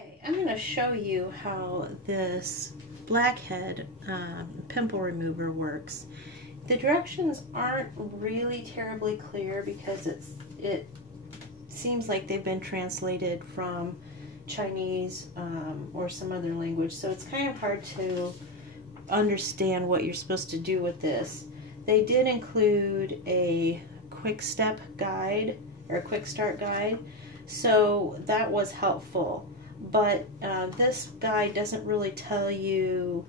Okay, I'm going to show you how this Blackhead pimple remover works. The directions aren't really terribly clear because it seems like they've been translated from Chinese or some other language, so it's kind of hard to understand what you're supposed to do with this. They did include a quick step guide or a quick start guide, so that was helpful. But this guide doesn't really tell you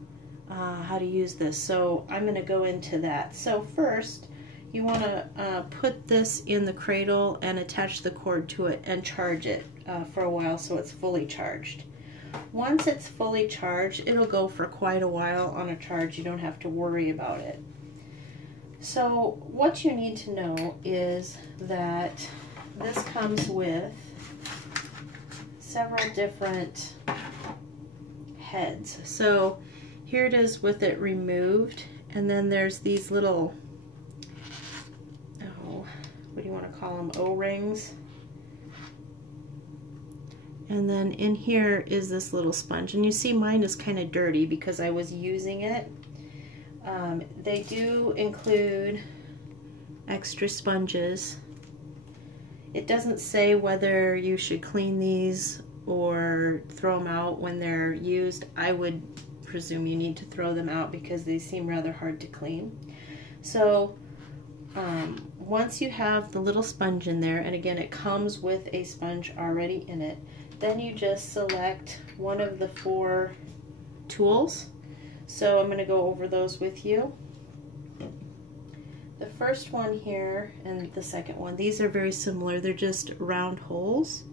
how to use this, so I'm going to go into that. So first, you want to put this in the cradle and attach the cord to it and charge it for a while so it's fully charged. Once it's fully charged, it'll go for quite a while on a charge. You don't have to worry about it. So what you need to know is that this comes with several different heads. So here it is with it removed, and then there's these little, what do you want to call them, O-rings. And then in here is this little sponge, and you see mine is kind of dirty because I was using it. They do include extra sponges. It doesn't say whether you should clean these or throw them out when they're used. I would presume you need to throw them out because they seem rather hard to clean. So once you have the little sponge in there, and again it comes with a sponge already in it, then you just select one of the 4 tools. So I'm going to go over those with you. The first one here and the second one, these are very similar. They're just round holes,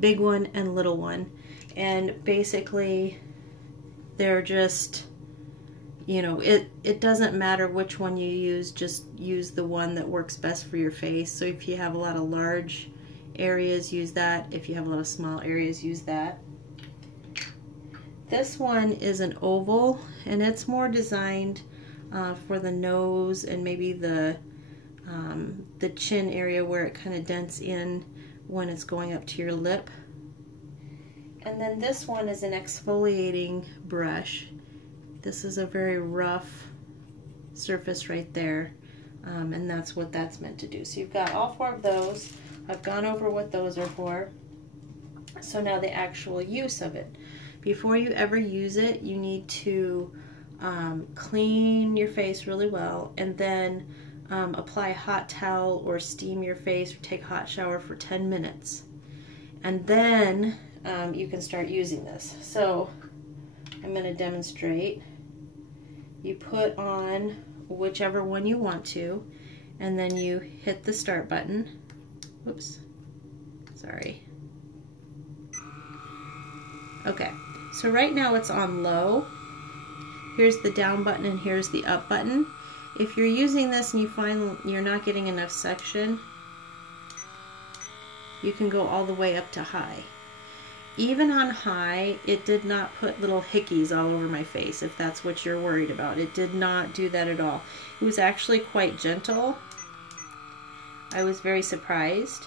big one and little one. And basically they're just, you know, it doesn't matter which one you use, just use the one that works best for your face. So if you have a lot of large areas, use that. If you have a lot of small areas, use that. This one is an oval, and it's more designed for the nose and maybe the chin area where it kind of dents in when it's going up to your lip. And then this one is an exfoliating brush. This is a very rough surface right there, and that's what that's meant to do. So you've got all 4 of those. I've gone over what those are for. So now the actual use of it. Before you ever use it, you need to clean your face really well, and then apply a hot towel or steam your face or take a hot shower for 10 minutes. And then you can start using this. So I'm going to demonstrate. You put on whichever one you want to, and then you hit the start button. Oops, sorry. Okay, so right now it's on low. Here's the down button and here's the up button. If you're using this and you find you're not getting enough suction, you can go all the way up to high. Even on high, it did not put little hickeys all over my face, if that's what you're worried about. It did not do that at all. It was actually quite gentle. I was very surprised.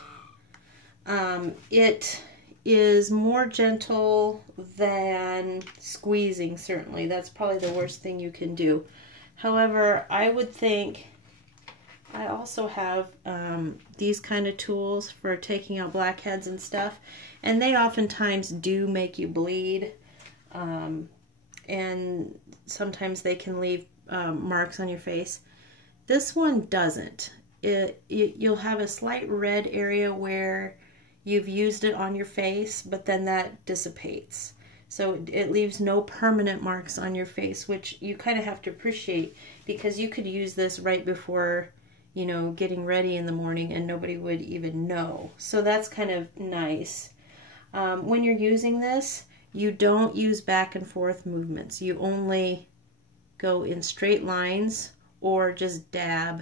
It is more gentle than squeezing, certainly. That's probably the worst thing you can do. However, I would think, I also have these kind of tools for taking out blackheads and stuff, and they oftentimes do make you bleed, and sometimes they can leave marks on your face. This one doesn't. You'll have a slight red area where you've used it on your face, but then that dissipates. So it leaves no permanent marks on your face, which you kind of have to appreciate, because you could use this right before, you know, getting ready in the morning and nobody would even know. So that's kind of nice. When you're using this, you don't use back and forth movements. You only go in straight lines or just dab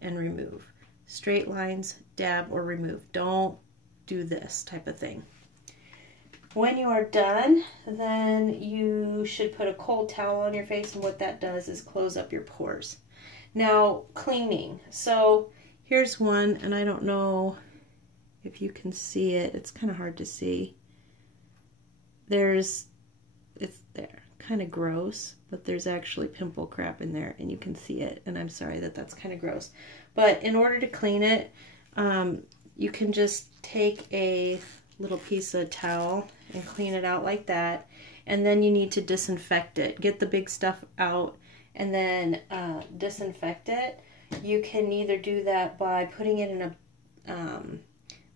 and remove. Straight lines, dab, or remove. Don't do this type of thing. When you are done, then you should put a cold towel on your face, and what that does is close up your pores. Now, cleaning. So here's one, and I don't know if you can see it. It's kind of hard to see. it's there. Kind of gross, but there's actually pimple crap in there and you can see it, and I'm sorry that that's kind of gross. But in order to clean it, you can just take a little piece of towel and clean it out like that, and then you need to disinfect it. Get the big stuff out and then disinfect it. You can either do that by putting it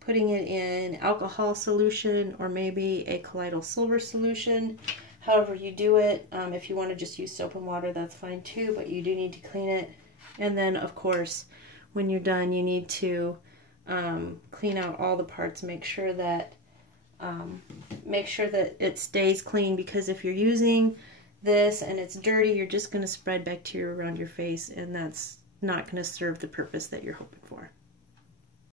in alcohol solution or maybe a colloidal silver solution. However you do it, if you want to just use soap and water, that's fine too, but you do need to clean it. And then, of course, when you're done, you need to clean out all the parts. Make sure that it stays clean, because if you're using this and it's dirty, you're just going to spread bacteria around your face, and that's not going to serve the purpose that you're hoping for.